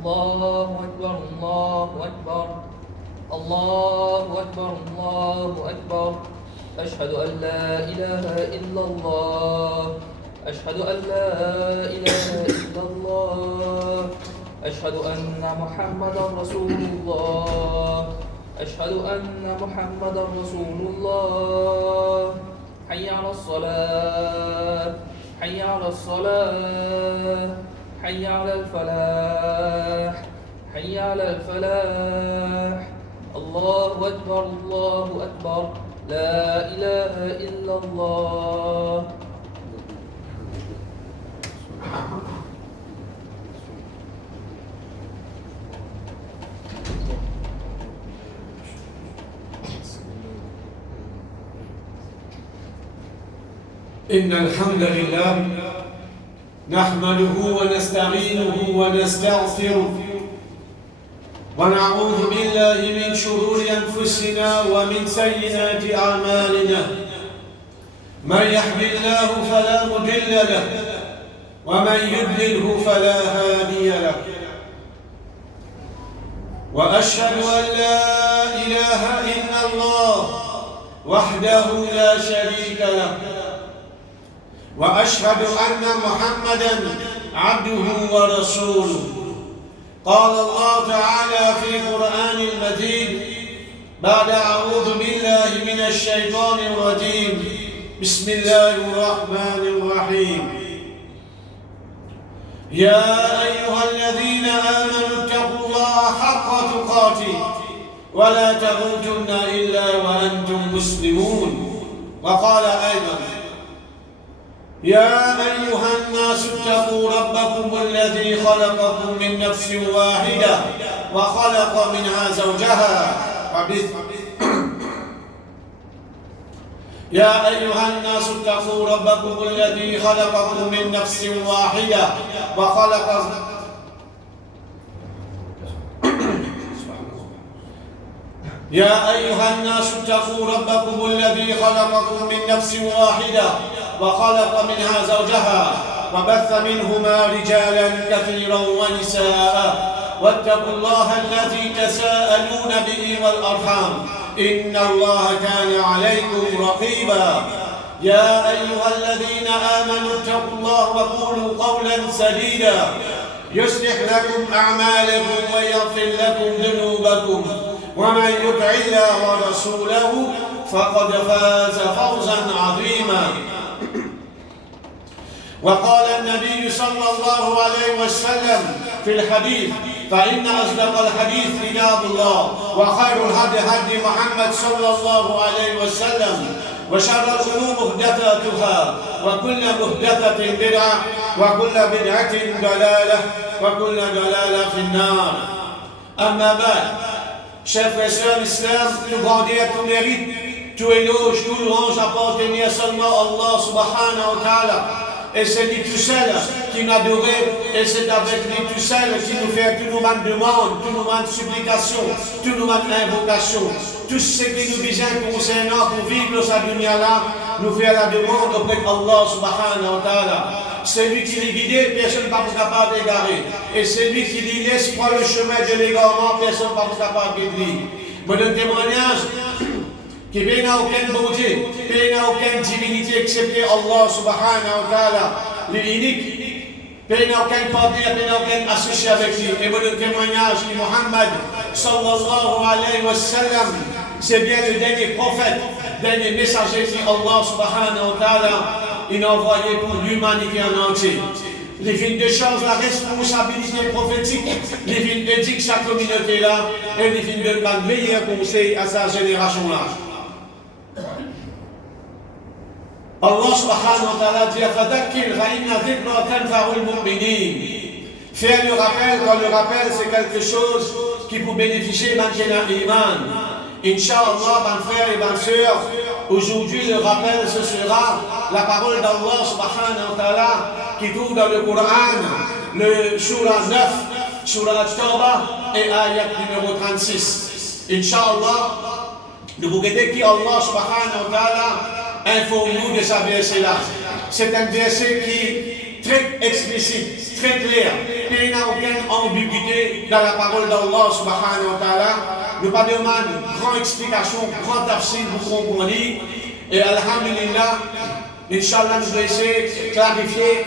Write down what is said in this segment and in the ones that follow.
الله أكبر الله أكبر الله أكبر الله أكبر أشهد أن لا إله إلا الله أشهد أن لا إله إلا الله أشهد أن محمدا رسول الله أشهد أن محمدا رسول الله حي على الصلاة حي على الصلاة حي على الفلاح حي على الفلاح الله أكبر الله أكبر لا إله إلا الله إن الحمد لله نحمده ونستعينه ونستغفره ونعوذ بالله من شرور أنفسنا ومن سيئات أعمالنا من يهد الله فلا مضل له ومن يضلله فلا هادي له وأشهد أن لا إله إلا الله وحده لا شريك له وأشهد أن محمدًا عبده ورسوله قال الله تعالى في القرآن المجيد بعد أعوذ بالله من الشيطان الرجيم بسم الله الرحمن الرحيم يا أيها الذين آمنوا اتقوا الله حق تقاته ولا تموتن إلا وأنتم مسلمون وقال أيضا يا أيها الناس اتقوا ربكم الذي خلقكم من نفس واحدة وخلق منها زوجها يا أيها الناس اتقوا ربكم الذي خلقكم من نفس واحدة وخلق يا أيها الناس اتقوا ربكم الذي خلقكم من نفس واحدة وخلق منها زوجها وبث منهما رجالا كثيرا ونساء واتقوا الله الذي تساءلون به والأرحام إن الله كان عليكم رقيبا يا أيها الذين آمنوا اتقوا الله وقولوا قولا سديدا يصلح لكم أعمالكم ويغفر لكم ذنوبكم ومن يطع الله ورسوله فقد فاز فوزا عظيما وقال النبي صلى الله عليه وسلم في الحديث فإن أصدق الحديث كتاب الله وخير الهدي هدي محمد صلى الله عليه وسلم وشر الأمور محدثاتها وكل محدثة بدعة وكل بدعة ضلالة وكل ضلالة في النار أما بعد chers frères et sœurs, l'islam, tout grandeur, tout mérite, tout éloge, tout louange appartenait seulement à Allah subhanahu wa ta'ala. Et c'est lui tout seul qui nous adore, et c'est avec lui tout seul qui nous fait tout nous demande, tout nous supplication, tout nous invocation. Tout ce qui nous besoin concernant pour vivre dans sa dunya là, nous fait la demande auprès d'Allah subhanahu wa ta'ala. C'est lui qui les guide, personne n'est pas capable d'égarer. Et c'est lui qui lui laisse prendre le chemin de l'égarement, personne n'est pas capable de lui. Moi, d'un témoignage, qui n'a aucune beauté, qui n'a aucune divinité excepté Allah subhanahu wa ta'ala, l'unique, qui n'a aucun partenaire, qui n'a aucun associé avec lui. Et moi, d'un témoignage, qui Muhammad sallallahu alayhi wa sallam, c'est bien le dernier prophète, dernier messager qui Allah subhanahu wa ta'ala, il a envoyé pour l'humanité en entier. Les vignes de choses, la responsabilité prophétique, les vignes éduquent sa communauté là, et les vignes donnent le meilleur conseil à sa génération là. Allah subhanahu wa ta'ala dit Fadakkir fa inna dhikra tanfa'ul mu'minin. Faire le rappel, quand le rappel c'est quelque chose qui peut bénéficier maintenant l'iman. Inch'Allah, mes frères et mes sœurs, aujourd'hui le rappel ce sera la parole d'Allah subhanahu wa ta'ala qui trouve dans le Coran, le surah 9, surah At-Tawbah et ayat numéro 36. Inch'Allah, nous vous guettez qui Allah subhanahu wa ta'ala informe-nous de ce verset-là. C'est un verset qui très explicite, très clair. Il n'y a aucune ambiguïté dans la parole d'Allah subhanahu wa ta'ala. Nous pas demander grande explication, grand tafsir pour comprendre. Et alhamdulillah, Inch'Allah, nous allons essayer de clarifier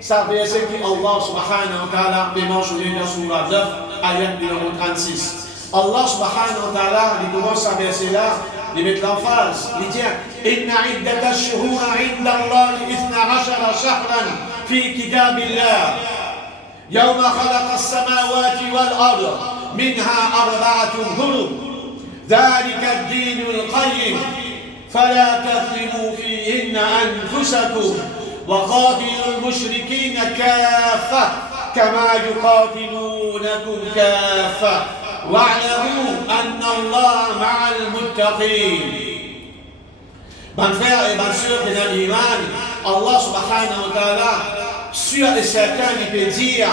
ça verset que Allah subhanahu wa ta'ala a mentionné dans Surah 9, ayat numéro 36. Allah subhanahu wa ta'ala, il commence à verset là, il met l'emphase, il dit Inna iddat ash-shuhura inda Allah 12 shahran fi kitabillah yawma khalaqa as-samawati wal ard minha arba'atun hurum dhalika ad-din al-qayyim فلا تظلموا فيهن أنفسكم وقاتلوا المشركين كافة كما يقاتلونكم كافة واعلموا أن الله مع المتقين. Mes frères et mes sœurs dans l'iman, Allah subhanahu wa ta'ala, sûr et certain, il peut dire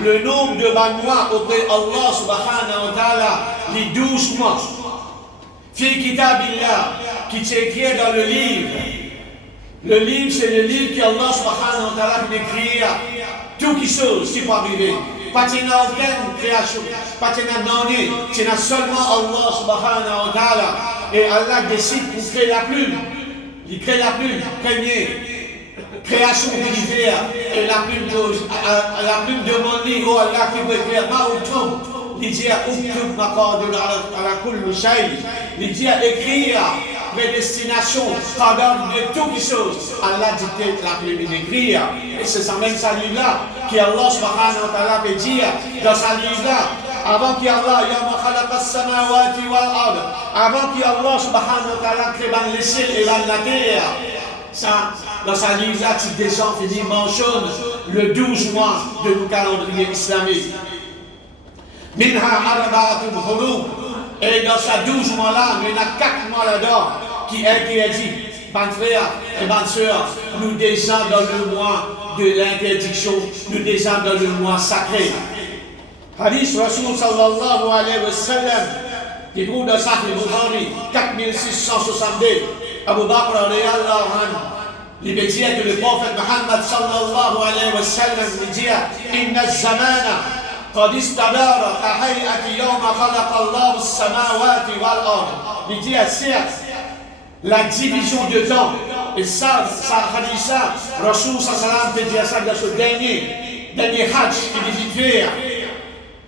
le nombre de mois auprès d'Allah subhanahu wa ta'ala, les 12 mois. Fi kitabillah, qui est écrit dans le livre. Le livre, c'est le livre qu'Allah subhanahu wa ta'ala vient écrire. Tout qui chose qui peut arriver. Pas de aucune création. Pas de nani. C'est seulement Allah subhanahu wa ta'ala. Et Allah décide pour créer la plume. Il crée la plume, première création de l'univers. Et la plume demande, oh Allah qui peut faire ma outum. Il dit à outum maqadun ala kulli shay. Il dit à écrire prédestination, pardon de toutes les choses. Allah dicte la plume d'écrire. Et c'est ça même sa livre-là qu'Allah subhanahu wa ta'ala peut dire dans sa livre-là. Avant qu'Allah yawma khalaqa as-samawati wal ard, avant qu'Allah subhanahu wa ta'ala crée le ciel et la terre, ça, dans sa livre là, des gens finit mentionne le 12 mois de nos calendrier islamique. Minha arba'atun hurum, et dans ces 12 mois là, il y en a 4 mois là-dedans qui est dit, mes frères et mes sœurs, nous descendons dans le mois de l'interdiction, nous descendons dans le mois sacré. Hadith Rasul sallallahu alayhi wa sallam, qui trouve dans Sahih Bukhari 4662, Abu Bakr radiallahu anhu, il veut dire que le prophète Muhammad sallallahu alayhi wa sallam veut dire Inna az-zamana qad istadara kahayati yawma khalaqa Allahu as-samawati wal ard. Il dit certes, la division de temps, et ça hadith ça, Rasul sallallahu alayhi wa sallam veut dire ça dans ce dernier hajj qu'il dit faire.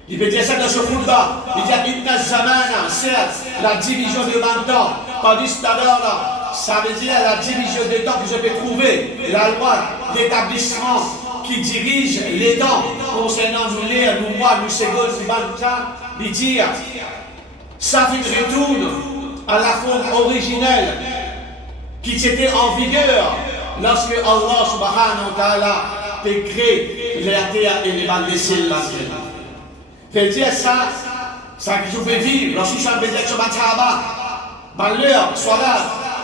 Il peut dire ça dans ce khutbah. Il dit Inna zamana, certes, la division de temps, ça veut dire la division de temps que je peux trouver, la loi, l'établissement qui dirige les temps concernant nous l'air, nous mois, nous secondes, nous bantams. Il dit ça retourne à la forme originelle qui était en vigueur lorsque Allah subhanahu wa ta'ala a créé la terre et les bandes de ciel. Fait dire ça que je peux vivre, lorsque je peux dire que je vais travailler, ban l'heure, soit là,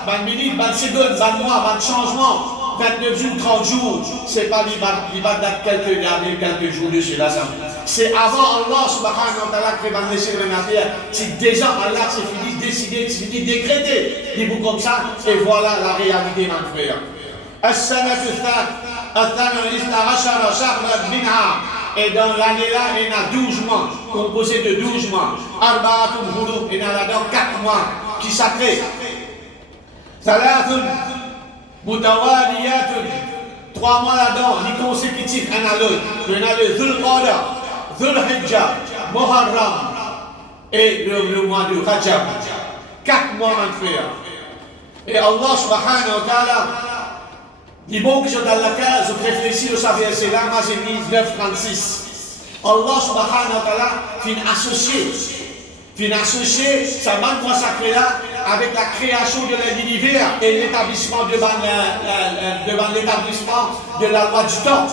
ban minute, ban seconde, ban mois, ban changement, 29 jours, 30 jours, c'est pas il va date quelques années, quelques jours de cela. C'est avant Allah subhanahu wa ta'ala créé ban laisser la terre, c'est déjà Allah c'est fini décidé, c'est fini décrété. Il vous comme ça, et voilà la réalité, mon frère. As-sanatu الثامن 12 شهرا منها. Et dans l'année-là, il y en a 12 mois, composés de 12 mois. Arba'atun hurum, il y en a là-dedans 4 mois qui sacrés. Thalathun mutawaliyatun, 3 mois là-dedans, les consécutifs, un à l'autre. Il y en a le Dhul Qada, Dhul Hijjah, Muharram et le mois de Rajab. 4 mois, mon frère. Et Allah subhanahu wa ta'ala, les mots que j'ai dans la case, je réfléchis au savoir, c'est là, moi j'ai mis 9,36. Allah subhanahu wa ta'ala fin associé sa main consacrée là avec la création de l'univers et l'établissement devant l'établissement de la loi du temps.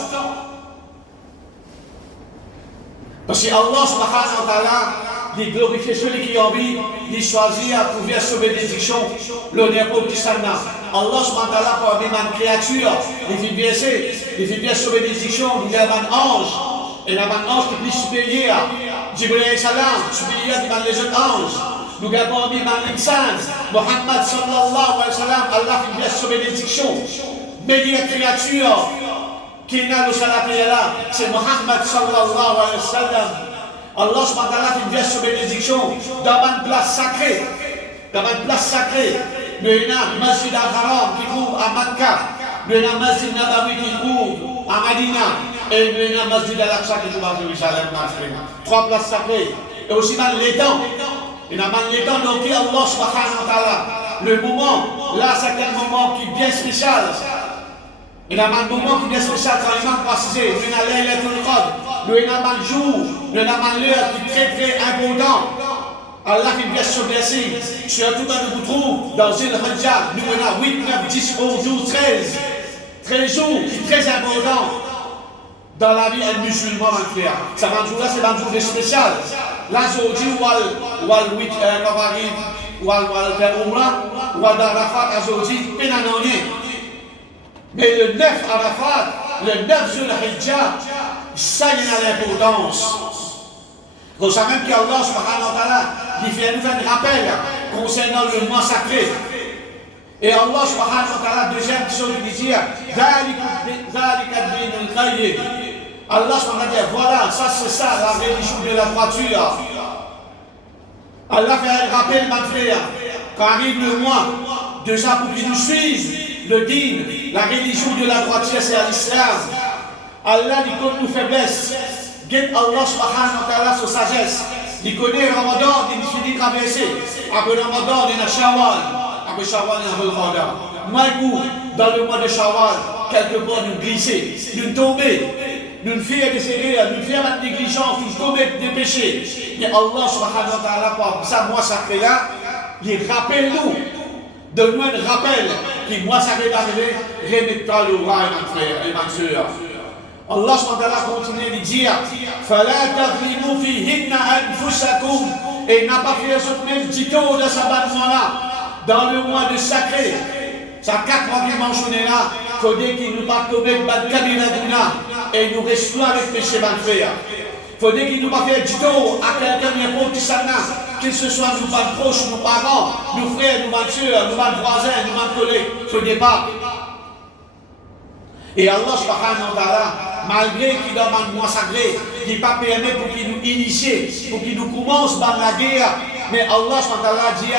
Parce que Allah subhanahu wa ta'ala, il glorifie celui qui a envie, il choisit à pouvoir sa bénédiction, l'honneur pour qui ça n'a. Allah subhanahu wa ta'ala, pour une créature, il fait bien sa bénédiction, il y a un ange, et il y a un ange qui est plus supérieur. Jibril alayhi salam, supérieur devant les autres anges. Nous avons mis un insan, Muhammad sallallahu alayhi wa sallam, Allah fait bien sa bénédiction. Meilleure créature qui n'a le salafé là, c'est Muhammad sallallahu alayhi wa sallam. Allah subhanahu wa ta'ala fait une version bénédiction dans une place sacrée. Dans une place sacrée. Le Masjid al-Haram qui trouve à Makkah. Le Masjid Nabawi qui trouve à Madina. Et le Masjid al-Aqsa qui trouve à Jérusalem. Trois places sacrées. Et aussi dans l'étang. Et dans l'étang, donc Allah subhanahu wa ta'ala. Le moment, là c'est un moment qui est bien spécial. Il y a un moment qui est bien spécial quand l'imam précisé. Il y a Laylatul Qadr. Il y a un jour, il y a un l'heure qui est très très important. Allah fait une version blessée. Surtout quand nous vous trouvons dans une Hajjah, nous avons 8, 9, 10, 11, 12, 13. 13 jours qui est très important dans la vie d'un musulman, mon frère. Ce jour-là, c'est un jour spécial. Là, aujourd'hui, on va le 8, quand on arrive, on va faire Umrah, on va dans Arafat, aujourd'hui, peine à n'en mais le 9 Arafat, le 9 Zulhijjah, ça il a l'importance. Vous savez même qu'Allah subhanahu wa ta'ala, il fait nous faire un rappel concernant le mois sacré. Et Allah subhanahu wa ta'ala, deuxième chose, il dit Allah subhanahu wa ta'ala, voilà, ça c'est ça, la religion de la droiture. Allah fait un rappel, ma frère, quand arrive le mois, de ça pour qu'ils nous suivent. Le din, la religion de la droiture, c'est l'islam. Allah dit connaît nos faiblesses. Guide Allah subhanahu wa ta'ala sa sagesse. Il connaît Ramadan, il finit de traverser. Après Ramadan, il y a Shawwal. Après Shawwal, il y a Ramadan. Moi, dans le mois de Shawwal, quelque part, nous glisser, nous tomber, nous faire des erreurs, nous faire une négligence, nous commettre des péchés. Mais Allah subhanahu wa ta'ala, par ça, moi, sacré là, il rappelle-nous. Donne-nous un rappel qui, moi, ça va arriver, remettra le roi, mon frère et ma soeur. Allah subhanahu continue de dire فَلَا تَظْلِمُوا فِيهِنَّ أَنفُسَكُمْ. Et n'a pas fait ce même titre de ce mois-là, dans le mois de sacré. Ça 4 mois qui mentionné là, il faut dire qu'il nous pas commettre de kabira et nous restons avec péché, mon frère. Il faut dire qu'il nous pas fait du tout à quelqu'un n'importe qui s'en a, qu'il ce soit nous pas proches, nos parents, nos frères, nos soeurs, nos voisins, nos collègues. Il faut dire pas. Et Allah subhanahu wa ta'ala, malgré qu'il donne un mois sacré, il n'est pas permis pour qu'il nous initie, pour qu'il nous commence par la guerre. Mais Allah subhanahu wa ta'ala dit,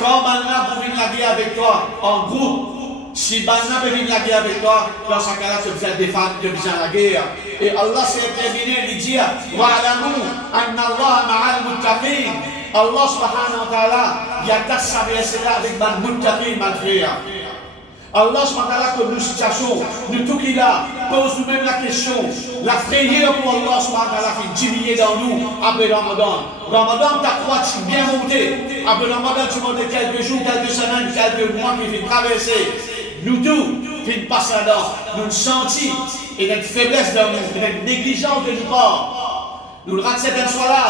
quand Banna peut venir la guerre avec toi, en groupe, si Banna peut venir la guerre avec toi, dans ce cas-là, tu besoin de défendre, tu besoin de la guerre. Et Allah s'est terminé, il dit, wa'alamu anna Allah ma'al muttaqin. Allah subhanahu wa ta'ala, il y a ta sagesse là avec man muttaqin, man frère. Allah subhanahu wa ta'ala, comme nous situation, nous tout qu'il a, pose nous-mêmes la question, la frayeur pour Allah subhanahu wa ta'ala fait diminuer dans nous après Ramadan. Ramadan, ta croix, tu bien monté. Après Ramadan, tu montes quelques jours, quelques semaines, quelques mois qui viennent traverser. Nous tous, qui nous passons là, nous sentis et notre faiblesse dans nous, et notre négligence de nous part. Nous le ratons certaines fois là,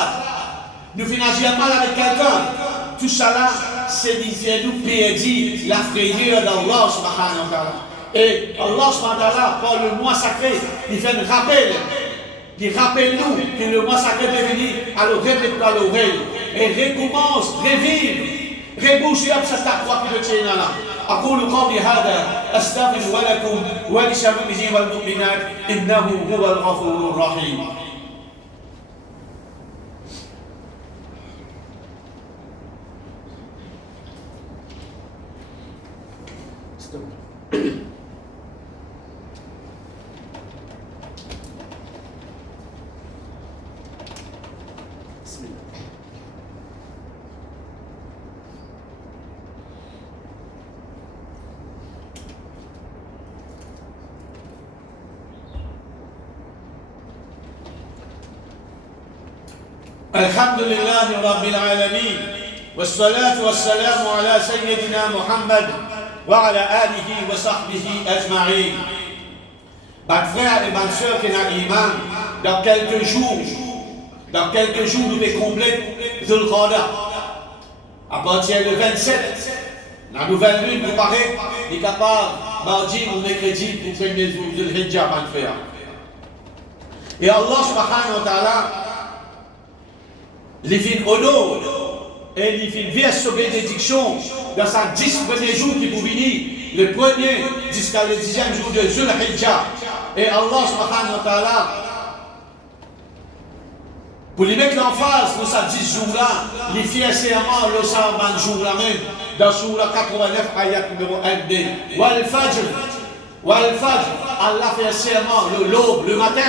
nous finissons mal avec quelqu'un. Tout ça là, c'est nous perdre la frayeur d'Allah subhanahu wa ta'ala. Et Allah subhanahu wa ta'ala, par le mois sacré, il fait un rappel. Il rappelle-nous que le mois sacré est venu, alors répète à l'oreille. Et recommence, revive, rebouche up cette croix qui le tient là. أقول قولي هذا أستغفر ولكم ولشبابه والمؤمنات إنه هو الغفور الرحيم. الحمد لله رب العالمين والصلاة والسلام على سيدنا محمد وعلى آله وصحبه أجمعين. Mes frères et mes sœurs qui ont l'iman, dans quelques jours, nous allons compléter Dhul Qada. À partir du 27, la nouvelle lune nous paraît, est capable, mardi ou mercredi, pour prendre les jours de Dhul Hijjah, mes frères. Et Allah subhanahu wa ta'ala, les filles honore et les filles verse bénédiction dans sa 10 premiers jours qui pour venir, le premier jusqu'à le 10e jour de Dhul Hijjah. Et Allah subhanahu wa ta'ala, pour lui mettre l'emphase dans ces 10 jours-là, les fiers serment le savent dans jour-là même, dans Surah 89, ayat numéro 1b. Wal Fajr, Allah fait serment l'aube, le matin.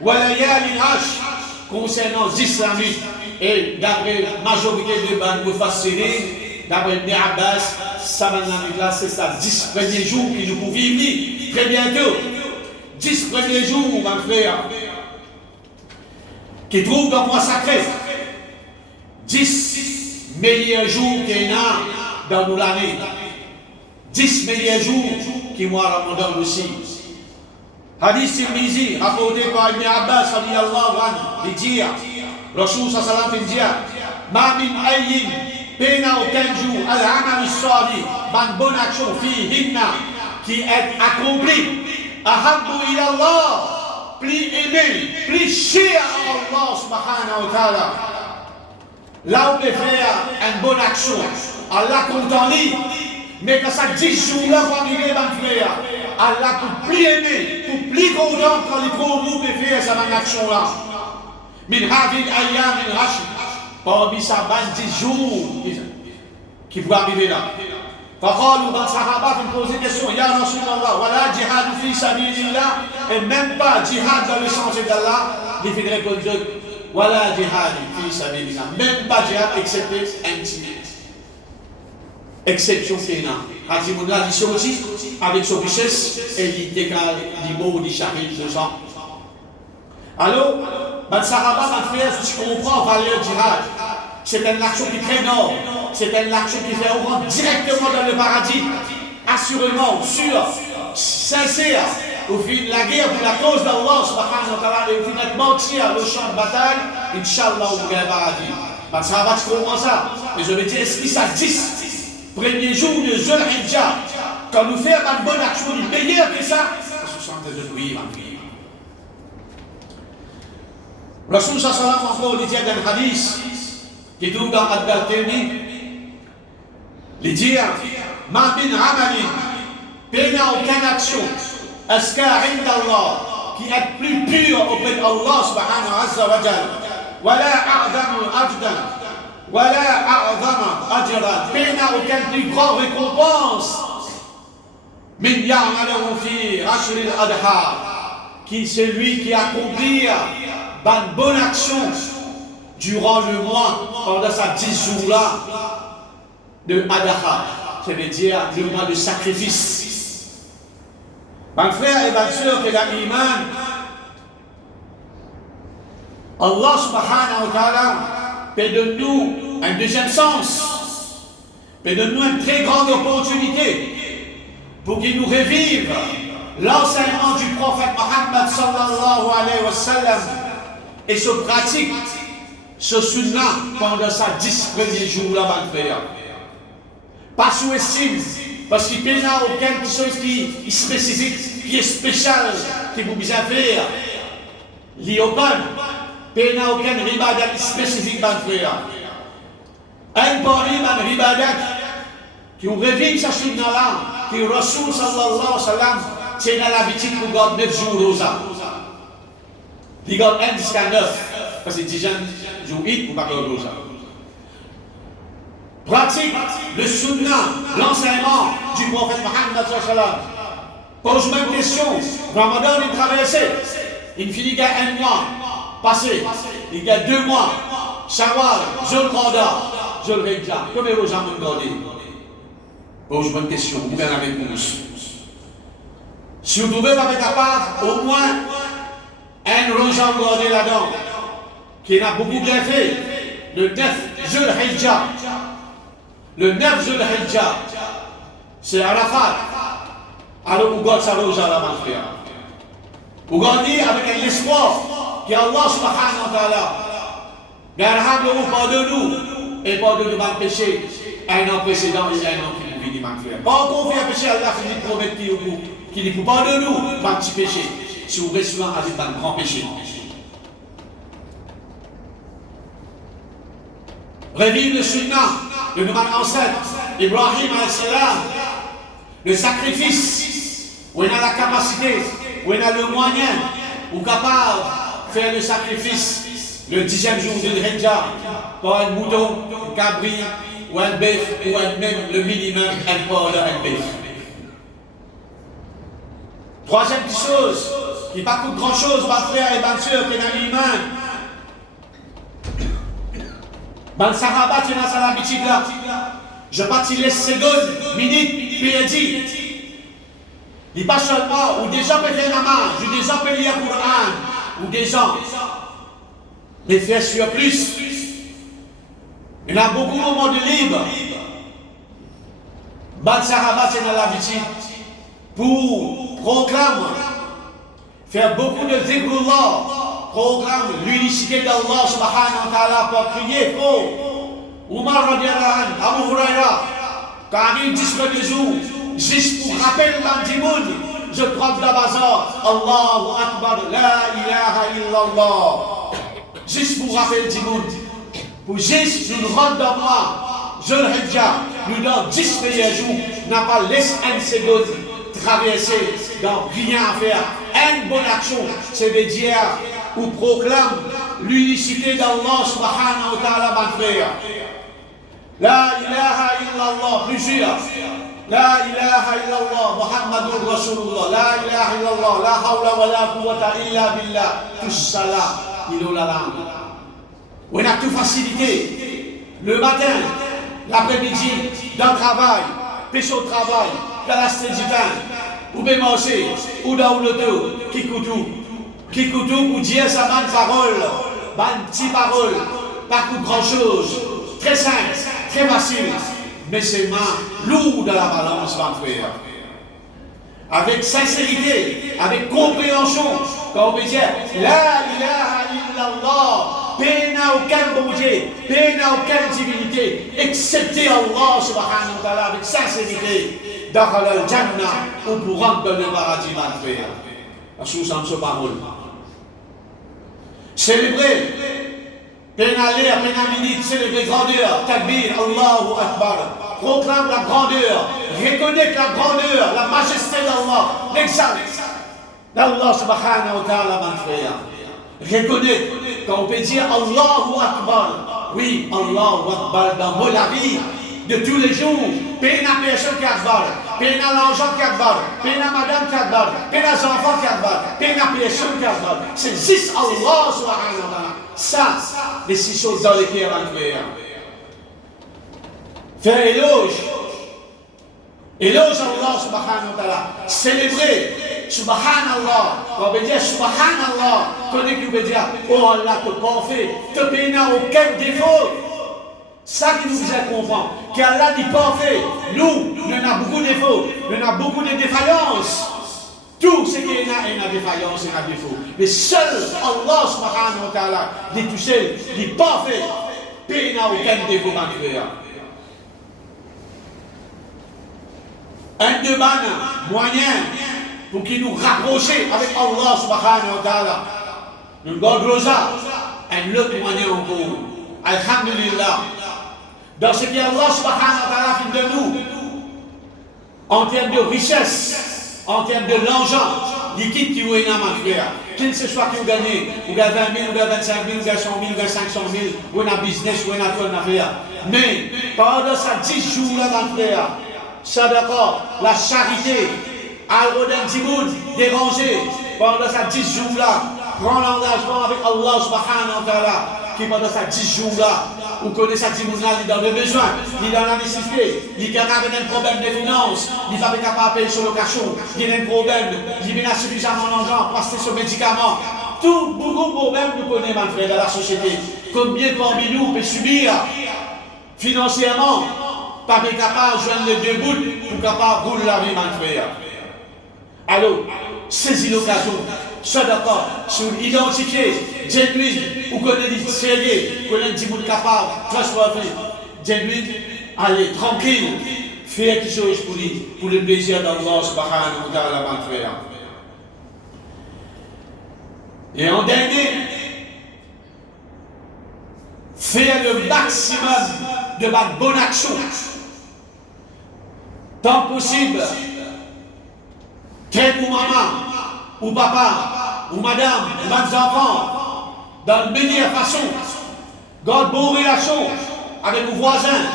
Walayalin Ash, concernant 10 la nuit. Et d'après la majorité de Mufassirin, d'après Ibn Abbas, ça là, c'est ça, 10 premiers jours qui nous pouvons vivre très bientôt. 10 premiers jours, mon frère, qui trouvent dans le mois sacré. 10 meilleurs jours qu'il y a dans l'année. 10 meilleurs jours qui moi Ramadan aussi. Hadith Tirmizi, rapporté par Ibn Abbas, il dit, Rasul sallallahu alayhi wa sallam, Ma min ayyin, pena ou tenjou, al-amal as-salih, ban bonne action, fihinna, qui est accomplie, ahabbu ila Allah, plus aimé, plus cher à Allah subhanahu wa ta'ala. Là où on peut faire une bonne action, Allah content lui, mais quand ça 10 jours là pour arriver dans le frère, Allah pour plus aimer, pour plus content quand il trouve vous peut faire cette bonne action là. Min hadid ayyam min rashid, parmi ça 10 jours qui vont arriver là. فقالوا dans Sahaba ils posent des questions, Ya Rasulallah, wala jihad fi sabilillah, et même pas jihad dans le sens d'Allah, ils finiraient pour dire, wala jihad fi sabilillah, même pas jihad excepté un petit. Exception qu'il y a. Hadimouna dit sorti avec son richesse et il décale du mot du chapitre 200. Alors, dans Sahaba, ma frère, si tu comprends la valeur jihad, c'est une action qui est très noble. C'est une action qui fait rentrer directement dans le paradis. Assurément, sûr, sincère. Au fin de la guerre pour la cause d'Allah subhanahu wa ta'ala et au fin de mentir le champ de bataille, Inch'Allah, on gagne le paradis. Dans Sahaba, tu comprends ça. Mais je me dis, est-ce qu'il s'agisse premier jour de Zul Hijjah, quand nous faisons une bonne action, meilleure que ça, oui, ma fille. Rasul sallallahu alayhi wa sallam encore dit dans le hadith qui trouve dans Ad-Dartani, il dit Ma min amalin, pena aucune action, aska inda Allah, qui est plus pure auprès d'Allah subhanahu wa ta'ala, wala a'zamu ajdan, wala a'zama ajran, pena aucune plus grande récompense, min ya'malahu fi ashr al-adha, qui c'est lui qui accomplit une bonne action durant le mois, pendant ces 10 jours-là de Adaha, ça veut dire le mois de sacrifice. Mes frères et mes sœurs, que l'iman, Allah subhanahu wa ta'ala peut donner nous un deuxième sens, peut donner nous une très grande opportunité pour qu'il nous revive l'enseignement du prophète Mohammed sallallahu alayhi wa sallam et se pratique ce sunnah pendant ces 10 premiers jours là, ma frère. Pas sous-estime, parce qu'il n'y a aucune chose qui est spécifique, qui est spéciale, que vous bien faire. Il n'y a aucune ribadat spécifique, ma frère. Un parmi les ribadat qui ont revu ce sunnah là, que Rasul sallallahu alayhi wa sallam tient l'habitude pour garder 9 jours rosa. Il garde 1 jusqu'à 9, parce que 10 jours 8 pour ne pas garder rosa. Pratique le sunnah, l'enseignement du prophète Mohammed sallallahu alayhi wa sallam. Pose-moi une question. Ramadan est traversé. Il finit qu'il y a 1 mois passé. Il y a 2 mois. Shawwal, Zul Qada, Zul Hijjah. Combien de gens m'ont demandé? Pose-moi une question. Vous avez la réponse. Si vous pouvez pas être capable, au moins, un rangeant regardé là-dedans, qui a beaucoup bien fait, le 9 Zul Hijjah. Le 9 Zul Hijjah, c'est Arafat. Alors, vous gardez ça roja là, mon frère. Vous gardez avec l'espoir que Allah subhanahu wa ta'ala garde pardonne-nous et pardonne nos péchés. Un an précédent et un an qui nous vit, mon frère. Pas encore fait un péché, Allah finit de promettre qu'il dit pardonne-nous, pas petit péché. Si vous restez avec un grand péché. Revive le sunnah de nos ancêtres, Ibrahim alayhi salam, le sacrifice, où il a la capacité, où on a le moyen, ou capable de faire le sacrifice le 10e jour de Hijja, par un mouton, un cabri, ou un bœuf, ou même le minimum, un porc de un bœuf. Troisième petite chose, qui pas coûte grand chose, ma frère et ma soeur, qui est dans l'humain. Dans le Sahaba, tu as l'habitude là. Je bâtis les secondes, minutes, puis il pas seulement, ou des gens peuvent faire namaz, ou des gens peuvent lire le Coran, ou des gens les faire sur plus. Il y a beaucoup de moments de libre. Ban Sahaba, tu as l'habitude pour proclamer, faire beaucoup de zikrullah, proclame l'unicité d'Allah subhanahu wa ta'ala pour prier fort. Umar radiallahu anhu, Abu Huraira, quand arrive 10 de jour, juste pour rappeler le monde, je prends la bazar, Allahu Akbar, la ilaha illallah. Juste pour rappeler le monde, pour juste nous rendre dans moi, je le Hijja, nous donne 10 meilleurs jours, n'a pas laissé un seconde traverser, dans rien à faire. Une bonne action, c'est de dire ou proclame l'unicité d'Allah subhanahu wa ta'ala, mon frère. La ilaha illallah, plusieurs. La ilaha illallah, Muhammadur Rasulullah. La ilaha illallah, la hawla wa la quwwata illa billah. Tout ça là, il est là. On a tout facilité. Le matin, l'après-midi, dans le travail, pêche au travail, dans la du pain, ou bien manger, ou dans l'auto, qui coûte tout. Qui coûte tout pour dire sa bonne parole, bonne petite parole, pas pour grand chose. Très simple, très facile, mais c'est lourd dans la balance, mon frère. Avec sincérité, avec compréhension, quand on peut dire La ilaha illallah, peine à aucun bon Dieu, peine à aucune divinité, excepté Allah subhanahu wa ta'ala, avec sincérité, dans le Jannah, ou pour rentrer dans le paradis, mon frère. La sous-ense parole. Célébrer, pénaler, pénaminite, célébrer grandeur, takbir, Allahu Akbar. Proclame la grandeur, reconnaître la grandeur, la majesté d'Allah, l'exalte d'Allah subhanahu wa ta'ala, mon frère. Reconnaître, quand on peut dire Allahu Akbar, oui, Allahu Akbar dans la vie de tous les jours, peine à personne qui Akbar, peine à l'argent qui Akbar, peine à madame qui Akbar, peine à enfants qui Akbar, peine à personne qui Akbar. C'est juste Allah subhanahu wa ta'ala. Ça, les 6 choses dans lesquelles on va faire éloge. Éloge Allah subhanahu wa ta'ala. Célébrer. Subhanallah. On veut dire Subhanallah. Connais qui veut dire oh Allah te parfait. Te peine à aucun défaut. Ça qui nous fait comprendre. Qu'Allah n'est parfait. Nous, on a beaucoup de défauts. On a beaucoup de défaillances. Tout ce qui est là, il y a des défaillances et des défauts. Mais seul Allah subhanahu wa ta'ala, il est tout seul, il est parfait. Il n'y a aucun défaut dans le frère. Un de moyen pour qu'il nous rapproche avec Allah subhanahu wa ta'ala. Nous gardons ça. Un autre moyen encore. Alhamdulillah. Dans ce qui Allah subhanahu wa ta'ala fait de nous, en termes de richesse, en termes de l'argent, liquide qui est dans ma frère. Qu'il se soit qui vous gagnez, vous gagnez 20 000, vous gagnez 25 000, vous gagnez 100 000, vous gagnez 500 000, vous avez un business, vous avez une affaire. Mais pendant ces 10 jours-là, ma frère, sadaqa, la charité, al-Roden Timoun, déranger, pendant ces 10 jours-là, prends l'engagement avec Allah subhanahu wa ta'ala, qui pendant ces 10 jours-là, vous connaissez ça, il est dans le besoin, il est dans la nécessité, il est capable d'un problème de finances, il n'est pas capable de payer sur location, il a un problème, il a suffisamment d'argent pour acheter ce médicament. Tout, beaucoup de problèmes nous connaissons, mon frère, dans la société. Combien parmi nous peut subir financièrement, pas capable de joindre les deux bouts pour capable de rouler la vie, mon frère. Alors, saisis l'occasion. Sois d'accord sur identifier, genuine, ou connaître des sérieux, connaître des gens capables, transformer, genuine, allez, tranquille, faire quelque chose pour lui, pour le plaisir d'Allah subhanahu wa ta'ala, mon frère. Et en dernier, faire le maximum de ma bonne action, tant possible, quel pour maman, ou papa, ou madame, ou mes enfants, dans une meilleure façon. Garde bonne relation avec vos voisins.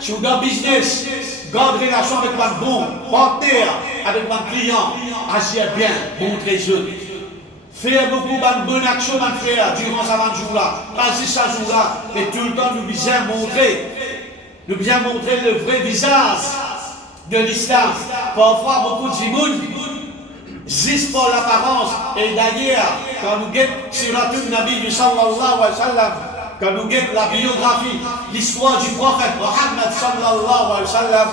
Si vous dans le business, garde relation avec votre bon partenaire, avec votre client. Agir bien, montrez-eux. Faire beaucoup de bonnes actions, mon frère, durant ce jour-là. Pas juste ce jour-là, mais tout le temps, nous bien montrer. Nous bien montrer le vrai visage de l'islam. Parfois, beaucoup de gens juste pour l'apparence. Et d'ailleurs, quand nous guettons sur la tombe Nabi sallallahu alayhi wa sallam, quand nous guettons la biographie, l'histoire du prophète Mohammed sallallahu alayhi wa sallam,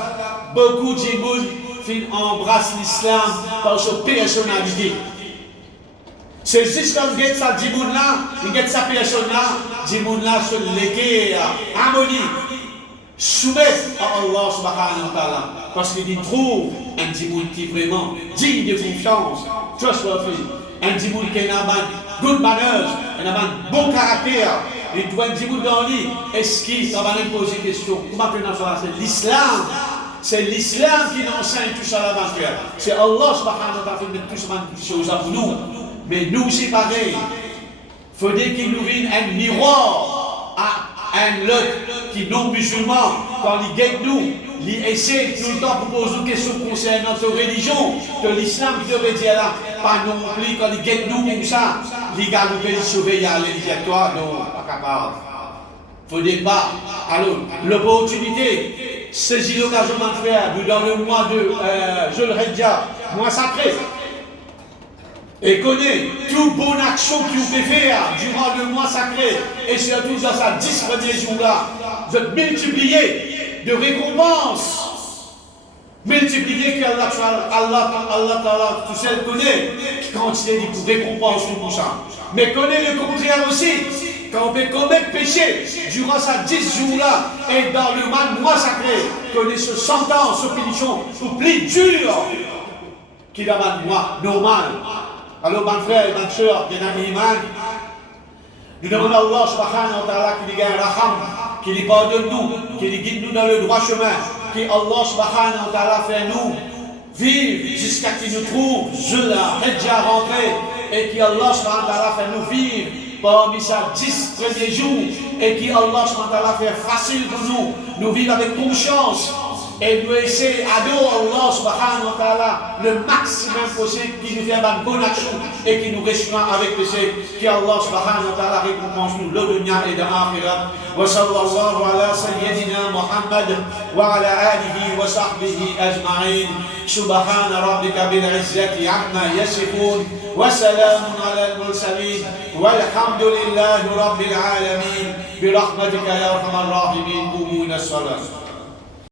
beaucoup de gens embrassent l'islam par sa personnalité. C'est juste quand nous guettons ça, nous guettons sa personnalité, là se léguer à harmonie. Soumettre à Allah subhanahu wa ta'ala. Parce qu'il trouve un djimoun qui est vraiment digne de confiance, trustworthy, un djimoun qui a un good manners, un bon caractère. Il doit un djimoun dans lui. Est-ce qu'il va me poser une question? Comment c'est l'islam? C'est l'islam qui nous enseigne tout ça là-bas. C'est Allah subhanahu wa ta'ala qui met tout ça pour nous. Mais nous, c'est pareil. Il faudrait qu'il nous vienne un miroir à un lot qui non musulman, quand il guette nous, il essaie tout le temps de poser une question concernant notre religion, que l'islam qui devait dire là, pas non plus, quand il guette nous comme ça, il garde nous qu'il surveille à l'électoire, non, pas capable. Il ne faut pas. Alors, l'opportunité, saisis l'occasion, mon frère, dans le mois de Zulhijja, mois sacré. Et connaît toute bonne action que vous pouvez faire durant le mois sacré et surtout dans sa 10 premiers jours-là, vous êtes multiplié de récompenses. Multiplié que Allah Ta'ala, tout seul connaît, qui continue de récompense pour ça. Mais connaît le contraire aussi. Quand on peut commettre péché durant sa 10 jours-là et dans le mois sacré, connaît ce sentence, ce punition, ou plus dur qu'il a un mois normal. Alors, mon frère et ma soeur, bien amis, nous demandons à Allah subhanahu wa ta'ala qu'il ait raham, qu'il pardonne nous, qu'il guide nous dans le droit chemin, qu'Allah subhanahu wa ta'ala fait nous vivre jusqu'à qu'il nous trouve, Zulhijja rentré, et qu'Allah subhanahu wa ta'ala fait nous vivre parmi ces 10 premiers jours, et qu'Allah subhanahu wa ta'ala fait facile pour nous vivre avec conscience. Et nous essayons d'adorer Allah subhanahu wa ta'ala le maximum possible qui nous fait une bonne action et qui nous restreint avec péché. Allah subhanahu wa ta'ala récompense nous le dunya et l'akhirah. Wa sallallahu ala sayyidina Muhammad wa ala alihi wa sahbihi ajma'in. Subhana rabbika bil izzati amma yasifun wa salamun ala al-mursalin walhamdulillahi rabbil alamin bi rahmatika ya arhamar rahimin. Qumu ila salat.